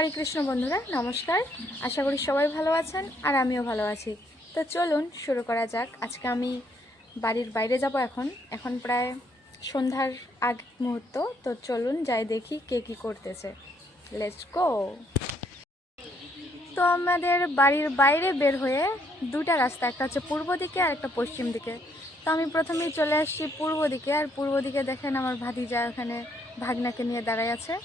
হরে কৃষ্ণ বন্ধুরা, নমস্কার। আশা করি সবাই ভালো আছেন আর আমিও ভালো আছি। তো চলুন শুরু করা যাক। আজকে আমি বাড়ির বাইরে যাব। এখন প্রায় সন্ধ্যার আগ মুহূর্ত। তো চলুন যাই দেখি কে কী করতেছে। Let's go. তো আমাদের বাড়ির বাইরে বের হয়ে দুটা রাস্তা, একটা হচ্ছে পূর্ব দিকে আর একটা পশ্চিম দিকে। তো আমি প্রথমেই চলে আসছি পূর্ব দিকে। আর পূর্ব দিকে দেখেন আমার ভাতিজা ওখানে ভাগনাকে নিয়ে দাঁড়ায় আছে।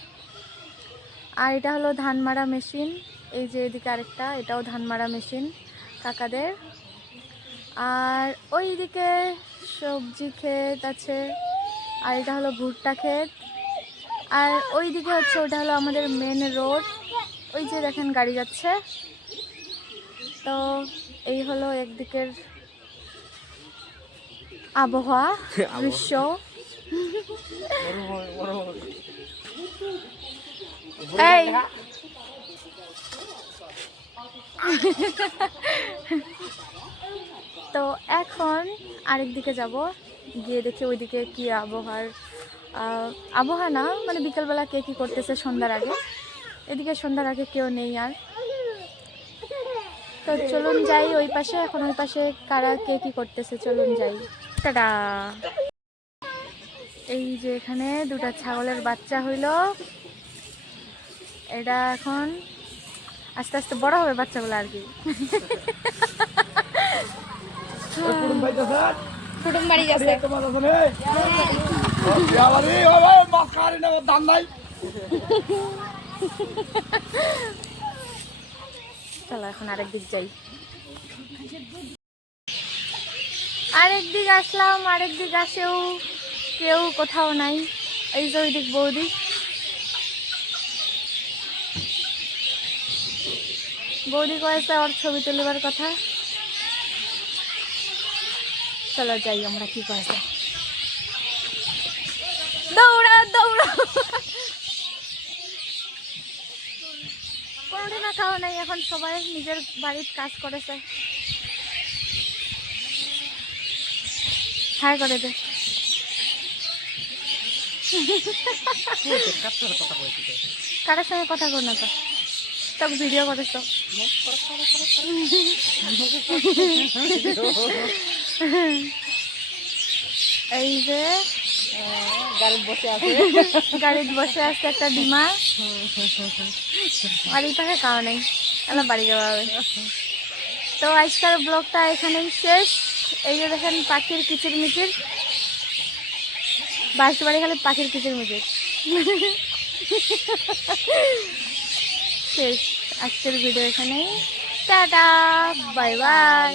আর এটা হলো ধান মারা মেশিন। এই যে এদিকে আরেকটা, এটাও ধান মারা মেশিন কাকাদের। আর ওইদিকে সবজি ক্ষেত আছে, আর এটা হলো ভুট্টা ক্ষেত। আর ওইদিকে হচ্ছে ওটা হলো আমাদের মেন রোড। ওই যে দেখেন গাড়ি যাচ্ছে। তো এই হলো একদিকের আবহাওয়া দৃশ্য। এই তো এখন আরেক দিকে যাব, গিয়ে দেখি ওইদিকে কি আবহাওয়া না, মানে বিকেলবেলা কে কী করতেছে সন্ধ্যার আগে। এদিকে সন্ধ্যার আগে কেউ নেই আর। তো চলুন যাই ওই পাশে। এখন ওই পাশে কারা কে কী করতেছে, চলুন যাই। টাটা। এই যে এখানে দুটা ছাগলের বাচ্চা হইল। এটা এখন আস্তে আস্তে বড় হবে বাচ্চাগুলো আর কি। কুটুম বাড়ি গেছে। চলো এখন আরেক দিক যাই। আরেক দিক আসলাম, আরেক দিক আসেও কেউ কোথাও নাই। এই যে ওই দিক বৌদি। বৌদি কয়েছে ওর ছবি তুলিবার কথা। চলো যাই আমরা, কি কয়েছে। দৌড়া দৌড়া। কোনোদিন না খাওয়া নাই, এখন সবাই নিজের বাড়ির কাজ করেছে। হাই করে দে। কারোর সঙ্গে কথা কর না তো, তখন ভিডিও করেছ। এই যে গাড়িতে বসে আছে একটা ডিমা। আর এই পাশে খাওয়া নেই, এলাম বাড়ি যাওয়া হবে। তো আজকের ব্লগটা এখানেই শেষ। এই যে দেখেন পাখির কিচিরমিচির, বাড়ি বাড়ি খালি পাখির কিচিরমিচির। শেষ আজকের ভিডিও এখানেই। Tata, bye bye.